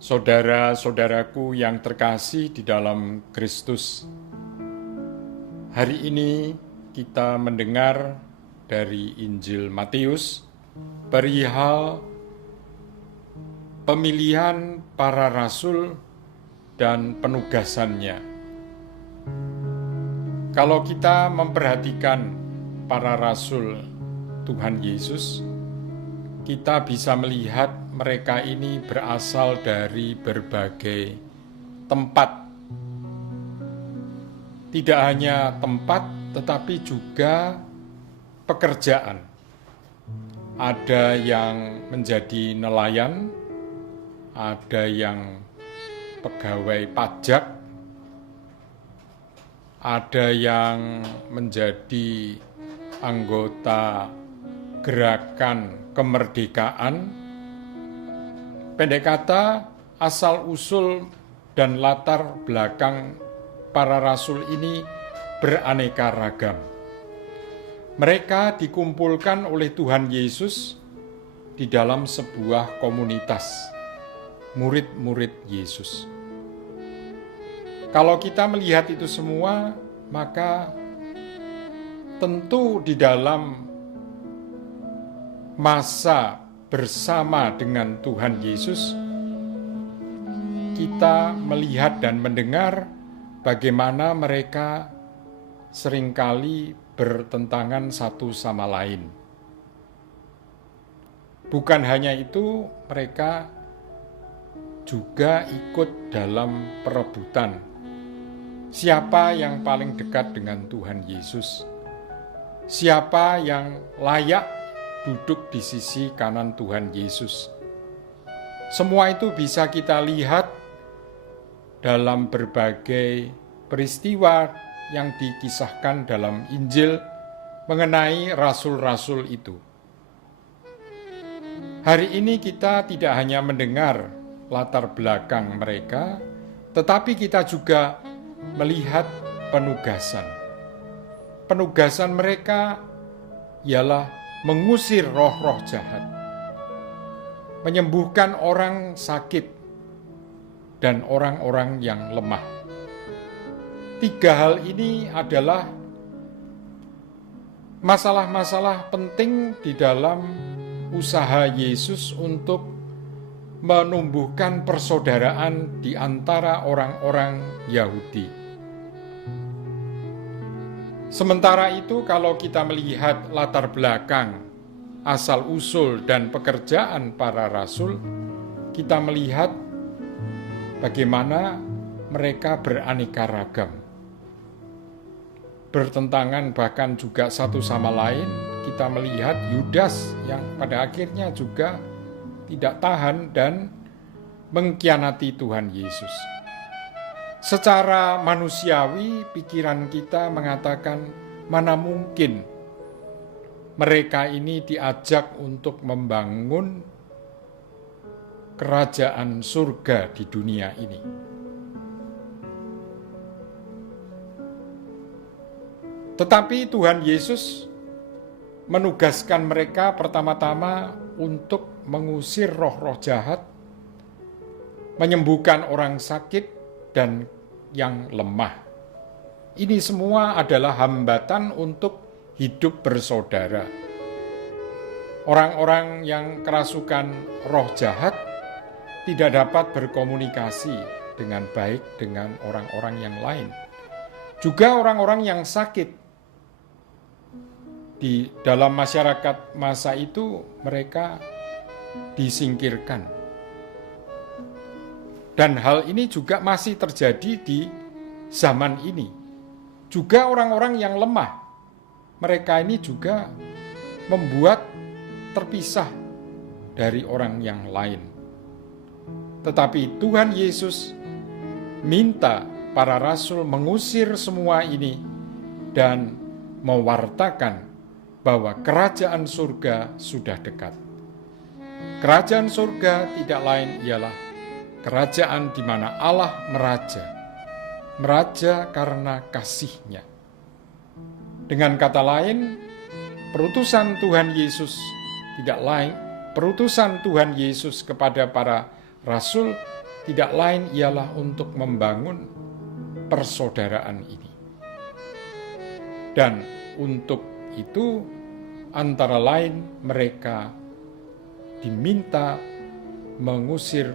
Saudara-saudaraku yang terkasih di dalam Kristus, hari ini kita mendengar dari Injil Matius perihal pemilihan para rasul dan penugasannya. Kalau kita memperhatikan para rasul Tuhan Yesus, kita bisa melihat mereka ini berasal dari berbagai tempat. Tidak hanya tempat, tetapi juga pekerjaan. Ada yang menjadi nelayan, ada yang pegawai pajak, ada yang menjadi anggota gerakan kemerdekaan. Pendek kata, asal-usul dan latar belakang para rasul ini beraneka ragam. Mereka dikumpulkan oleh Tuhan Yesus di dalam sebuah komunitas, murid-murid Yesus. Kalau kita melihat itu semua, maka tentu di dalam masa bersama dengan Tuhan Yesus, kita melihat dan mendengar bagaimana mereka seringkali bertentangan satu sama lain. Bukan hanya itu, mereka juga ikut dalam perebutan siapa yang paling dekat dengan Tuhan Yesus, siapa yang layak duduk di sisi kanan Tuhan Yesus. Semua itu bisa kita lihat dalam berbagai peristiwa yang dikisahkan dalam Injil mengenai rasul-rasul itu. Hari ini kita tidak hanya mendengar latar belakang mereka, tetapi kita juga melihat penugasan. Penugasan mereka ialah mengusir roh-roh jahat, menyembuhkan orang sakit, dan orang-orang yang lemah. 3 hal ini adalah masalah-masalah penting di dalam usaha Yesus untuk menumbuhkan persaudaraan di antara orang-orang Yahudi. Sementara itu, kalau kita melihat latar belakang, asal-usul dan pekerjaan para rasul, kita melihat bagaimana mereka beraneka ragam. Bertentangan bahkan juga satu sama lain. Kita melihat Yudas yang pada akhirnya juga tidak tahan dan mengkhianati Tuhan Yesus. Secara manusiawi, pikiran kita mengatakan mana mungkin mereka ini diajak untuk membangun kerajaan surga di dunia ini. Tetapi Tuhan Yesus menugaskan mereka pertama-tama untuk mengusir roh-roh jahat, menyembuhkan orang sakit, dan yang lemah. Ini semua adalah hambatan untuk hidup bersaudara. Orang-orang yang kerasukan roh jahat tidak dapat berkomunikasi dengan baik dengan orang-orang yang lain. Juga orang-orang yang sakit di dalam masyarakat masa itu, mereka disingkirkan. Dan hal ini juga masih terjadi di zaman ini. Juga orang-orang yang lemah, mereka ini juga membuat terpisah dari orang yang lain. Tetapi Tuhan Yesus minta para rasul mengusir semua ini dan mewartakan bahwa kerajaan surga sudah dekat. Kerajaan surga tidak lain ialah kerajaan di mana Allah meraja karena kasih-Nya. Dengan kata lain, perutusan Tuhan Yesus tidak lain, perutusan Tuhan Yesus kepada para rasul tidak lain ialah untuk membangun persaudaraan ini. Dan untuk itu antara lain mereka diminta mengusir,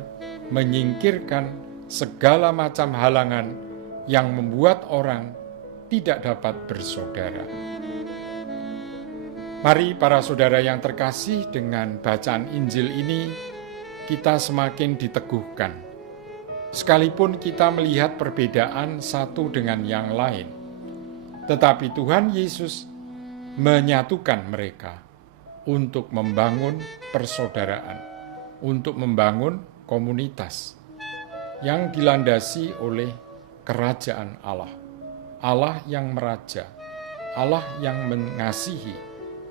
menyingkirkan segala macam halangan yang membuat orang tidak dapat bersaudara. Mari para saudara yang terkasih, dengan bacaan Injil ini kita semakin diteguhkan. Sekalipun kita melihat perbedaan satu dengan yang lain, tetapi Tuhan Yesus menyatukan mereka untuk membangun persaudaraan, untuk membangun komunitas yang dilandasi oleh kerajaan Allah. Allah yang meraja, Allah yang mengasihi,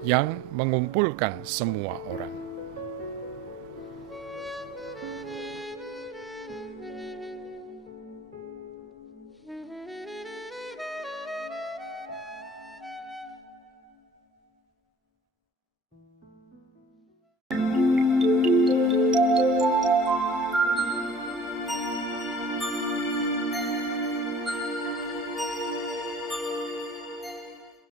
yang mengumpulkan semua orang.